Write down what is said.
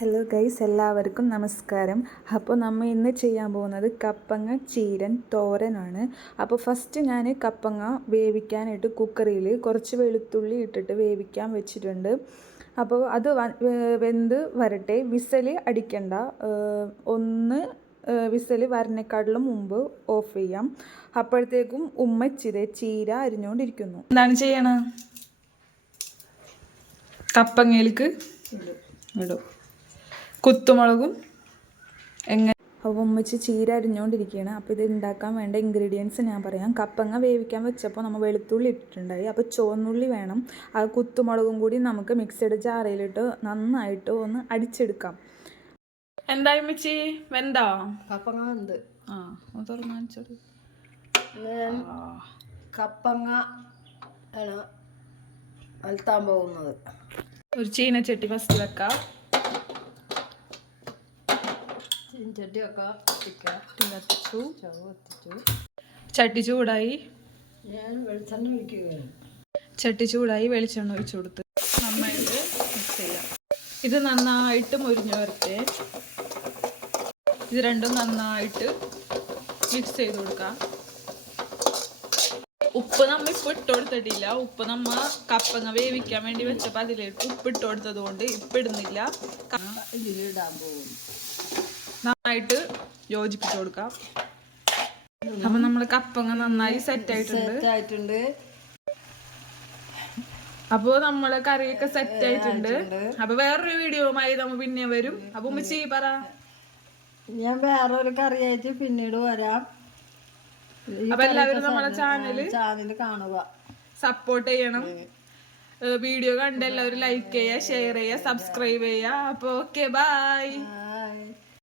Hello guys, എല്ലാവർക്കും നമസ്കാരം. അപ്പോൾ നമ്മൾ ഇന്ന് ചെയ്യാൻ പോകുന്നത് കപ്പങ്ങ ചീരൻ തോരനാണ്. അപ്പോൾ ഫസ്റ്റ് ഞാൻ കപ്പങ്ങ വേവിക്കാനായിട്ട് കുക്കറിൽ കുറച്ച് വെളുത്തുള്ളി ഇട്ടിട്ട് വേവിക്കാൻ വെച്ചിട്ടുണ്ട്. അപ്പോൾ അത് വെന്ത് വരട്ടെ. വിസൽ അടിക്കണ്ട, ഒന്ന് വിസൽ വരണേക്കാട്ടിലും മുമ്പ് ഓഫ് ചെയ്യാം. അപ്പോഴത്തേക്കും ഉമ്മച്ചിരെ ചീര അരിഞ്ഞുകൊണ്ടിരിക്കുന്നു. എന്താണ് ചെയ്യണ? കപ്പങ്ങയിലേക്ക് ഇടും കുത്തുമുളകും എങ്ങനെ. അപ്പോൾ ഉമ്മച്ചി ചീര അരിഞ്ഞുകൊണ്ടിരിക്കുകയാണ്. അപ്പോൾ ഇത് ഉണ്ടാക്കാൻ വേണ്ട ഇൻഗ്രീഡിയൻസ് ഞാൻ പറയാം. കപ്പങ്ങ വേവിക്കാൻ വെച്ചപ്പോൾ നമ്മൾ വെളുത്തുള്ളി ഇട്ടിട്ടുണ്ടായി. അപ്പോൾ ചുവന്നുള്ളി വേണം. ആ കുത്തുമുളകും കൂടി നമുക്ക് മിക്സഡ് ജാറിലിട്ട് നന്നായിട്ട് ഒന്ന് അടിച്ചെടുക്കാം. എന്തായി ഉമ്മച്ചി, വെന്തോ? കപ്പങ്ങ ഉണ്ട്. തുറന്നു കപ്പങ്ങ ആണ് അലത്താൻ പോകുന്നത്. ഒരു ചീനച്ചട്ടി ഫസ്റ്റ് വെക്കാം. ചീനച്ചട്ടി കത്തിച്ചു. കത്തിച്ചു. ചട്ടി ചൂടായി. ഞാൻ വെളിച്ചെണ്ണ ഒഴിക്കുകയാണ്. ചട്ടി ചൂടായി, വെളിച്ചെണ്ണ ഒഴിച്ചു കൊടുത്ത് നന്നായിട്ട് മിക്സ് ചെയ്യാം. ഇത് നന്നായിട്ട് മുരിഞ്ഞു വരട്ടെ. ഇത് രണ്ടും നന്നായിട്ട് മിക്സ് ചെയ്ത് കൊടുക്കാം. ഉപ്പ് നമ്മ ഇപ്പം ഇട്ട് കൊടുത്തിട്ടില്ല. ഉപ്പ് നമ്മ കപ്പങ്ങ വേവിക്കാൻ വേണ്ടി വെച്ചപ്പോൾ അതിലേക്ക് ഉപ്പ് ഇട്ട് കൊടുത്തത് കൊണ്ട് ഇപ്പം ഇടുന്നില്ല. ഇതിലിടാൻ പോകും. നന്നായിട്ട് യോജിപ്പിച്ച് കൊടുക്കാം. അപ്പൊ നമ്മള് കപ്പങ്ങ നന്നായി സെറ്റ് ആയിട്ടുണ്ട്. അപ്പൊ നമ്മള് കറിയൊക്കെ സെറ്റ് ആയിട്ടുണ്ട്. അപ്പൊ വേറൊരു വീഡിയോയുമായി നമ്മ പിന്നെ വരും. അപ്പൊ ഉമ്മച്ചി പറ. ഞാൻ വേറൊരു കറിയായിട്ട് പിന്നീട് വരാം. അപ്പൊ എല്ലാവരും നമ്മളെ ചാനല് കാണുക, സപ്പോർട്ട് ചെയ്യണം. വീഡിയോ കണ്ട് എല്ലാവരും ലൈക്ക് ചെയ്യുക, ഷെയർ ചെയ്യുക, സബ്സ്ക്രൈബ് ചെയ്യുക. അപ്പൊ ഓക്കെ, ബൈ.